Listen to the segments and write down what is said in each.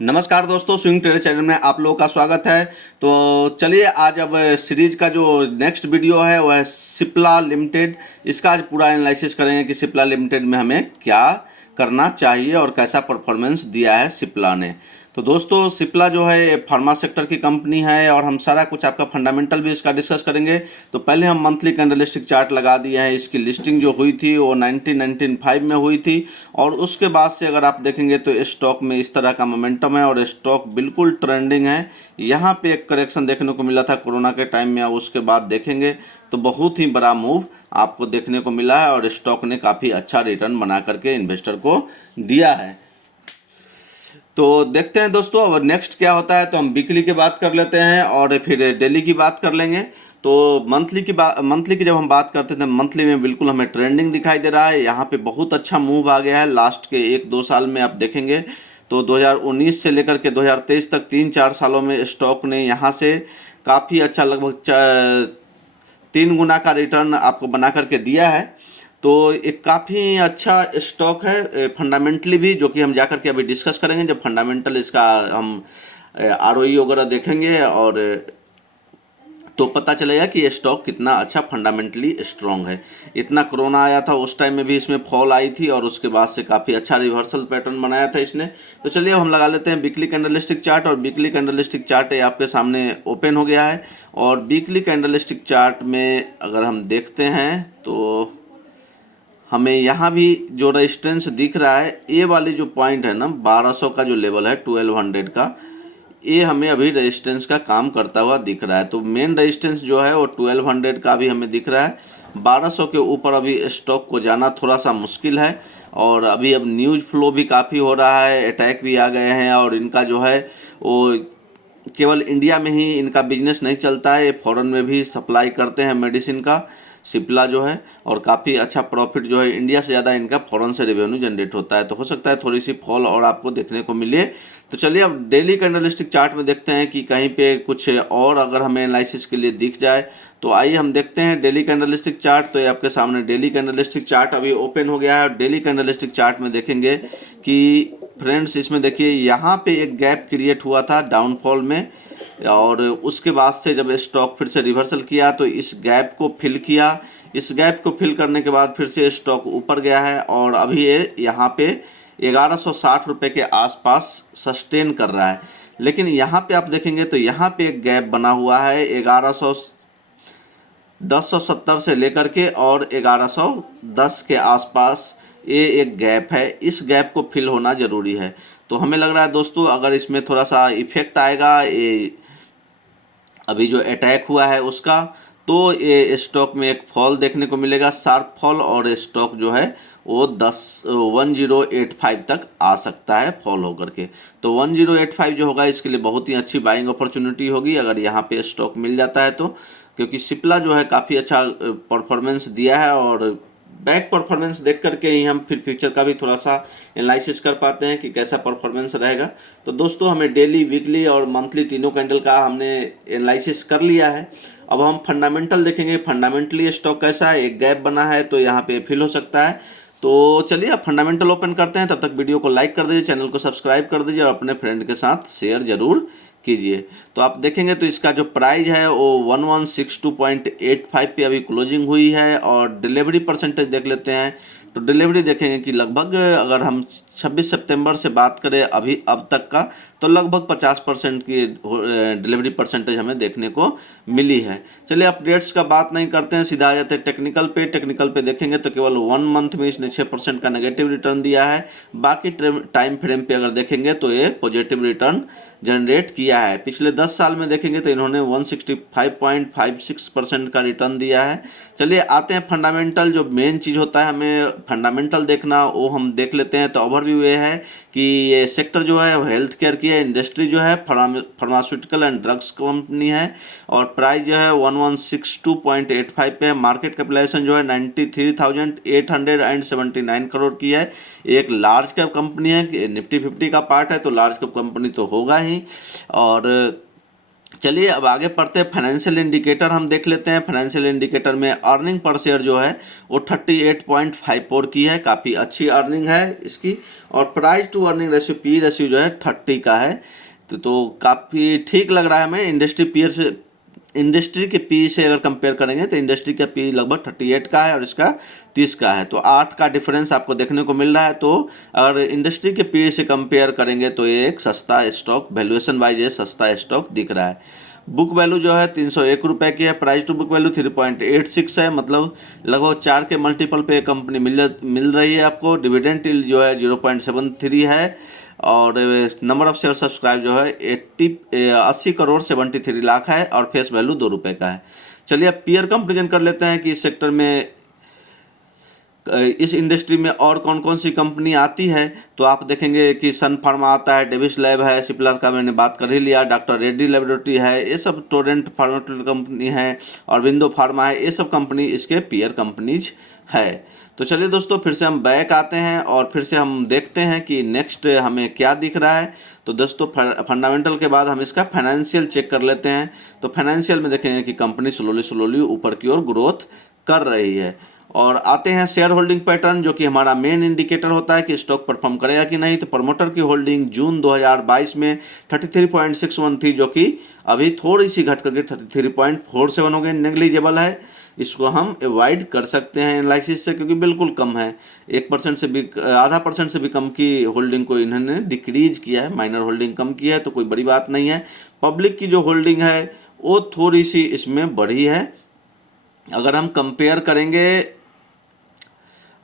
नमस्कार दोस्तों, swing trader channel में आप लोगों का स्वागत है। तो चलिए आज अब सीरीज का जो नेक्स्ट वीडियो है वह है सिप्ला लिमिटेड। इसका आज पूरा एनालिसिस करेंगे कि सिप्ला लिमिटेड में हमें क्या करना चाहिए और कैसा परफॉर्मेंस दिया है सिप्ला ने। तो दोस्तों सिप्ला जो है फार्मा सेक्टर की कंपनी है और हम सारा कुछ आपका फंडामेंटल भी इसका डिस्कस करेंगे। तो पहले हम मंथली कैंडलस्टिक चार्ट लगा दिए हैं। इसकी लिस्टिंग जो हुई थी वो 1995 में हुई थी और उसके बाद से अगर आप देखेंगे तो स्टॉक में इस तरह का मोमेंटम है और स्टॉक बिल्कुल ट्रेंडिंग है। यहाँ पे एक करेक्शन देखने को मिला था कोरोना के टाइम में, और उसके बाद देखेंगे तो बहुत ही बड़ा मूव आपको देखने को मिला है और स्टॉक ने काफ़ी अच्छा रिटर्न बना करके इन्वेस्टर को दिया है। तो देखते हैं दोस्तों अब नेक्स्ट क्या होता है। तो हम वीकली की बात कर लेते हैं और फिर डेली की बात कर लेंगे। तो मंथली की जब हम बात करते थे, मंथली में बिल्कुल हमें ट्रेंडिंग दिखाई दे रहा है। यहाँ पे बहुत अच्छा मूव आ गया है लास्ट के 1-2 साल में। आप देखेंगे तो 2019 से लेकर के 2023 तक 3-4 सालों में स्टॉक ने यहाँ से काफ़ी अच्छा लगभग 3 गुना का रिटर्न आपको बना करके दिया है। तो एक काफ़ी अच्छा स्टॉक है फंडामेंटली भी, जो कि हम जा करके अभी डिस्कस करेंगे जब फंडामेंटल इसका हम आरओई वगैरह देखेंगे, और तो पता चलेगा कि ये स्टॉक कितना अच्छा फंडामेंटली स्ट्रांग है। इतना कोरोना आया था उस टाइम में भी इसमें फॉल आई थी और उसके बाद से काफ़ी अच्छा रिवर्सल पैटर्न बनाया था इसने। तो चलिए अब हम लगा लेते हैं वीकली कैंडलस्टिक चार्ट, और वीकली कैंडलस्टिक चार्ट ये आपके सामने ओपन हो गया है। और वीकली कैंडलस्टिक चार्ट में अगर हम देखते हैं तो हमें यहाँ भी जो रेजिस्टेंस दिख रहा है, ये वाली जो पॉइंट है ना 1200 का जो लेवल है 1200 का, ये हमें अभी रेजिस्टेंस का काम करता हुआ दिख रहा है। तो मेन रेजिस्टेंस जो है वो 1200 का भी हमें दिख रहा है। 1200 के ऊपर अभी स्टॉक को जाना थोड़ा सा मुश्किल है। और अभी अब न्यूज़ फ्लो भी काफ़ी हो रहा है, अटैक भी आ गए हैं, और इनका जो है वो केवल इंडिया में ही इनका बिजनेस नहीं चलता है, ये फॉरेन में भी सप्लाई करते हैं मेडिसिन का सिप्ला जो है। और काफ़ी अच्छा प्रॉफिट जो है इंडिया से ज़्यादा इनका फॉरेन से रेवेन्यू जनरेट होता है। तो हो सकता है थोड़ी सी फॉल और आपको देखने को मिले। तो चलिए अब डेली कैंडलस्टिक चार्ट में देखते हैं कि कहीं पे कुछ और अगर हमें एनालिसिस के लिए दिख जाए। तो आइए हम देखते हैं डेली कैंडलस्टिक चार्ट। तो ये आपके सामने डेली कैंडलस्टिक चार्ट अभी ओपन हो गया है और डेली कैंडलस्टिक चार्ट में देखेंगे कि फ्रेंड्स इसमें देखिए यहाँ पे एक गैप क्रिएट हुआ था डाउनफॉल में, और उसके बाद से जब स्टॉक फिर से रिवर्सल किया तो इस गैप को फिल किया। इस गैप को फिल करने के बाद फिर से स्टॉक ऊपर गया है और अभी ये यहाँ पे 1160 रुपये के आसपास सस्टेन कर रहा है। लेकिन यहाँ पे आप देखेंगे तो यहाँ पे एक गैप बना हुआ है 1070 से लेकर के और 1110 के आसपास, ये एक गैप है। इस गैप को फिल होना ज़रूरी है। तो हमें लग रहा है दोस्तों अगर इसमें थोड़ा सा इफेक्ट आएगा ये अभी जो अटैक हुआ है उसका, तो ये स्टॉक में एक फॉल देखने को मिलेगा, शार्प फॉल, और स्टॉक जो है वो 1085 तक आ सकता है फॉल होकर के। तो 1085 जो होगा इसके लिए बहुत ही अच्छी बाइंग अपॉर्चुनिटी होगी अगर यहाँ पे स्टॉक मिल जाता है तो, क्योंकि सिप्ला जो है काफ़ी अच्छा परफॉर्मेंस दिया है और बैक परफॉर्मेंस देख करके ही हम फिर फ्यूचर का भी थोड़ा सा एनालिसिस कर पाते हैं कि कैसा परफॉर्मेंस रहेगा। तो दोस्तों हमें डेली, वीकली और मंथली तीनों कैंडल का हमने एनालिसिस कर लिया है। अब हम फंडामेंटल देखेंगे, फंडामेंटली स्टॉक कैसा है। एक गैप बना है तो यहाँ पे फिल हो सकता है। तो चलिए अब फंडामेंटल ओपन करते हैं। तब तक वीडियो को लाइक कर दीजिए, चैनल को सब्सक्राइब कर दीजिए और अपने फ्रेंड के साथ शेयर जरूर कीजिए। तो आप देखेंगे तो इसका जो प्राइस है वो 1162.85 पे अभी क्लोजिंग हुई है। और डिलीवरी परसेंटेज देख लेते हैं तो डिलीवरी देखेंगे कि लगभग अगर हम 26 सितंबर से बात करें अभी अब तक का, तो लगभग 50% की डिलीवरी परसेंटेज हमें देखने को मिली है। चलिए अपडेट्स का बात नहीं करते हैं, सीधा आ जाते हैं टेक्निकल पे। टेक्निकल पे देखेंगे तो केवल 1 मंथ में इसने 6% का नेगेटिव रिटर्न दिया है। बाकी टाइम फ्रेम पे अगर देखेंगे तो ये पॉजिटिव रिटर्न जनरेट किया है। पिछले 10 साल में देखेंगे तो इन्होंने 165.56% का रिटर्न दिया है। चलिए आते हैं फंडामेंटल, जो मेन चीज़ होता है हमें फंडामेंटल देखना, वो हम देख लेते हैं। तो ओवरव्यू ये है कि ये सेक्टर जो है वो हेल्थ केयर की है, इंडस्ट्री जो है फार्मास्यूटिकल एंड ड्रग्स कंपनी है, और प्राइस जो है 1162.85 पे है। मार्केट कैपिटलाइजेशन जो है 93,879 करोड़ की है। एक लार्ज कैप कंपनी है, निफ्टी 50 का पार्ट है तो लार्ज कैप कंपनी तो होगा ही। और चलिए अब आगे पढ़ते हैं। फाइनेंशियल इंडिकेटर हम देख लेते हैं। फाइनेंशियल इंडिकेटर में अर्निंग पर शेयर जो है वो 38.54 की है, काफ़ी अच्छी अर्निंग है इसकी। और price to earning ratio, P ratio जो है 30 का है। तो काफ़ी ठीक लग रहा है हमें। इंडस्ट्री पीयर से, इंडस्ट्री के पी से अगर कंपेयर करेंगे तो इंडस्ट्री का पी लगभग 38 का है और इसका 30 का है, तो 8 का डिफरेंस आपको देखने को मिल रहा है। तो अगर इंडस्ट्री के पी से कंपेयर करेंगे तो ये एक सस्ता स्टॉक, वैल्यूएशन वाइज ये सस्ता स्टॉक दिख रहा है। बुक वैल्यू जो है 301 रुपये की है। प्राइस टू बुक वैल्यू 3.86 है, मतलब लगभग 4 के मल्टीपल पे कंपनी मिल रही है आपको। डिविडेंड यील्ड जो है 0.73 है। और नंबर ऑफ शेयर सब्सक्राइब जो है 80 करोड़ 73 लाख है और फेस वैल्यू 2 रुपये का है। चलिए अब पीयर कंपेरिजन कर लेते हैं कि इस सेक्टर में, इस इंडस्ट्री में और कौन कौन सी कंपनी आती है। तो आप देखेंगे कि सन फार्मा आता है, डेविस लैब है, सिप्ला का मैंने बात कर ही लिया, डॉक्टर रेड्डी लेबोरेटरी है, ये सब टोरेंट फार्मास्यूटिकल कंपनी है, और विंडो फार्मा है, ये सब कंपनी इसके पीयर कंपनीज है। तो चलिए दोस्तों फिर से हम बैक आते हैं और फिर से हम देखते हैं कि नेक्स्ट हमें क्या दिख रहा है। तो दोस्तों फंडामेंटल के बाद हम इसका फाइनेंशियल चेक कर लेते हैं। तो फाइनेंशियल में देखेंगे कि कंपनी स्लोली ऊपर की ओर ग्रोथ कर रही है। और आते हैं शेयर होल्डिंग पैटर्न, जो कि हमारा मेन इंडिकेटर होता है कि स्टॉक परफॉर्म करेगा कि नहीं। तो प्रमोटर की होल्डिंग जून 2022 में 33.61 थी, जो कि अभी थोड़ी सी घट करके 33.47 हो गई, नेग्लिजिबल है। इसको हम अवॉइड कर सकते हैं एनालिसिस से, क्योंकि बिल्कुल कम है। 1% से भी, आधा % से भी कम की होल्डिंग को इन्होंने डिक्रीज किया है, माइनर होल्डिंग कम की है, तो कोई बड़ी बात नहीं है। पब्लिक की जो होल्डिंग है वो थोड़ी सी इसमें बढ़ी है। अगर हम कंपेयर करेंगे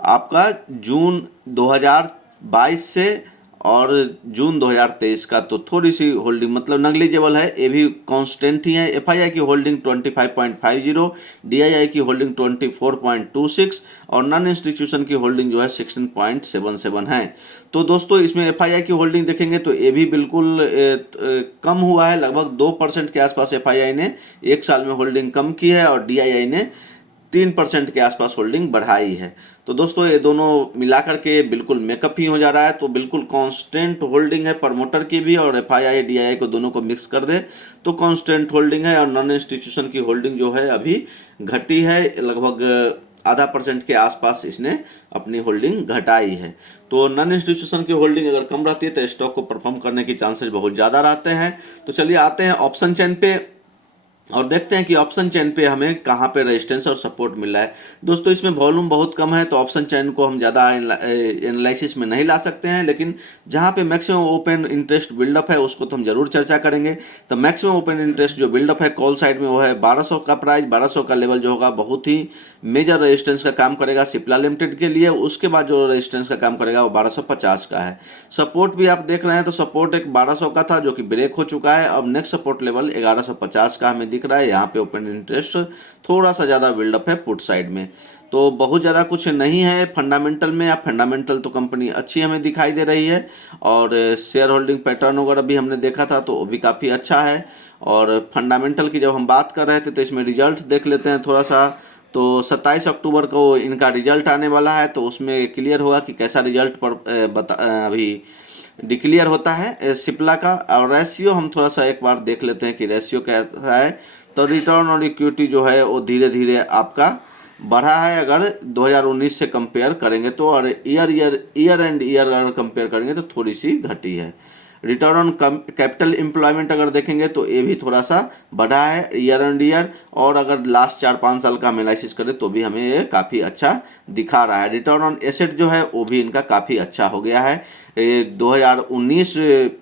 आपका जून 2022 से और जून 2023 का, तो थोड़ी सी होल्डिंग मतलब नेग्लिजिबल है, ये भी कांस्टेंट ही है। एफआईआई की होल्डिंग 25.50, डीआईआई की होल्डिंग 24.26 और नॉन इंस्टीट्यूशन की होल्डिंग जो है 16.77 है। तो दोस्तों इसमें एफआईआई की होल्डिंग देखेंगे तो ये भी बिल्कुल कम हुआ है, लगभग 2% के आसपास एफआईआई ने एक साल में होल्डिंग कम की है और डीआईआई ने 3% के आसपास होल्डिंग बढ़ाई है। तो दोस्तों ये दोनों मिलाकर के बिल्कुल मेकअप ही हो जा रहा है। तो बिल्कुल कांस्टेंट होल्डिंग है प्रमोटर की भी, और एफआईआई डीआईआई को दोनों को मिक्स कर दे तो कांस्टेंट होल्डिंग है। और नॉन इंस्टीट्यूशन की होल्डिंग जो है अभी घटी है, लगभग आधा % के आसपास इसने अपनी होल्डिंग घटाई है। तो नॉन इंस्टीट्यूशन की होल्डिंग अगर कम रहती है तो स्टॉक को परफॉर्म करने की चांसेस बहुत ज़्यादा रहते हैं। तो चलिए आते हैं ऑप्शन चेन पे और देखते हैं कि ऑप्शन चेन पे हमें कहाँ पे रेजिस्टेंस और सपोर्ट मिल रहा है। दोस्तों इसमें वॉल्यूम बहुत कम है, तो ऑप्शन चेन को हम ज़्यादा एनालिसिस में नहीं ला सकते हैं, लेकिन जहाँ पे मैक्सिमम ओपन इंटरेस्ट बिल्डअप है उसको तो हम जरूर चर्चा करेंगे। तो मैक्सिमम ओपन इंटरेस्ट जो बिल्डअप है कॉल साइड में वो है 1200 का प्राइस। 1200 का लेवल जो होगा बहुत ही मेजर रेजिस्टेंस का काम करेगा सिप्ला लिमिटेड के लिए। उसके बाद जो रेजिस्टेंस का काम करेगा वो 1250 का है। सपोर्ट भी आप देख रहे हैं तो सपोर्ट एक 1200 का था जो कि ब्रेक हो चुका है। अब नेक्स्ट सपोर्ट लेवल 1150 का हमें दिख रहा है। यहाँ पे ओपन इंटरेस्ट थोड़ा सा ज़्यादा बिल्डअप है पुट साइड में, तो बहुत ज़्यादा कुछ नहीं है फंडामेंटल में। आप फंडामेंटल तो कंपनी अच्छी हमें दिखाई दे रही है, और शेयर होल्डिंग पैटर्न वगैरह भी हमने देखा था तो वो भी काफ़ी अच्छा है। और फंडामेंटल की जब हम बात कर रहे थे तो इसमें रिजल्ट देख लेते हैं थोड़ा सा। तो 27 अक्टूबर को इनका रिजल्ट आने वाला है, तो उसमें क्लियर होगा कि कैसा रिजल्ट पर अभी डिक्लेयर होता है सिप्ला का। और रेशियो हम थोड़ा सा एक बार देख लेते हैं कि रेशियो कैसा है। तो रिटर्न ऑन इक्विटी जो है वो धीरे धीरे आपका बढ़ा है अगर 2019 से कंपेयर करेंगे तो, और ईयर एंड ईयर अगर कंपेयर करेंगे तो थोड़ी सी घटी है। रिटर्न ऑन कैपिटल एम्प्लॉयमेंट अगर देखेंगे तो ये भी थोड़ा सा बढ़ा है ईयर एंड ईयर, और अगर लास्ट 4-5 साल का हम एनालिसिस करें तो भी हमें ये काफ़ी अच्छा दिखा रहा है। रिटर्न ऑन एसेट जो है वो भी इनका काफ़ी अच्छा हो गया है। 2019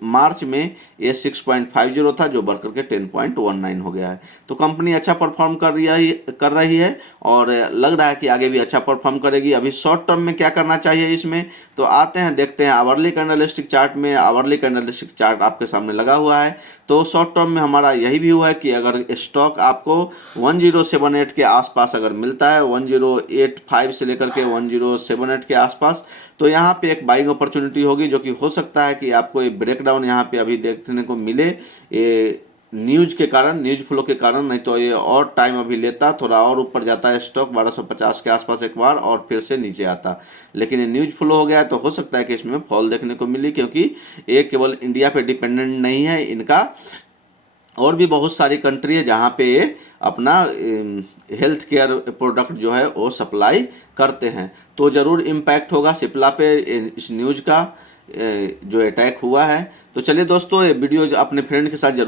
मार्च में ये 6.50 था जो बढ़कर के 10.19 हो गया है। तो कंपनी अच्छा परफॉर्म कर रही है और लग रहा है कि आगे भी अच्छा परफॉर्म करेगी। अभी शॉर्ट टर्म में क्या करना चाहिए इसमें, तो आते हैं देखते हैं आवरली कैंडलस्टिक चार्ट में। आवरली कैंडलस्टिक चार्ट आपके सामने लगा हुआ है। तो शॉर्ट टर्म में हमारा यही व्यू है कि अगर स्टॉक आपको 1078 के आसपास अगर मिलता है, 1085 से लेकर के 1078 के आसपास, तो यहाँ पे एक बाइंग अपॉर्चुनिटी होगी, जो कि हो सकता है कि आपको एक ब्रेकडाउन यहाँ पे अभी देखने को मिले ये न्यूज के कारण, न्यूज फ्लो के कारण। नहीं तो ये और टाइम अभी लेता, थोड़ा और ऊपर जाता है स्टॉक 1250 के आसपास एक बार और फिर से नीचे आता। लेकिन ये न्यूज फ्लो हो गया है तो हो सकता है कि इसमें फॉल देखने को मिली, क्योंकि ये केवल इंडिया पे डिपेंडेंट नहीं है, इनका और भी बहुत सारी कंट्री है जहाँ पे ये अपना हेल्थ केयर प्रोडक्ट जो है वो सप्लाई करते हैं। तो ज़रूर इम्पैक्ट होगा सिप्ला पे इस न्यूज़ का जो अटैक हुआ है। तो चलिए दोस्तों, ये वीडियो अपने फ्रेंड के साथ जरूर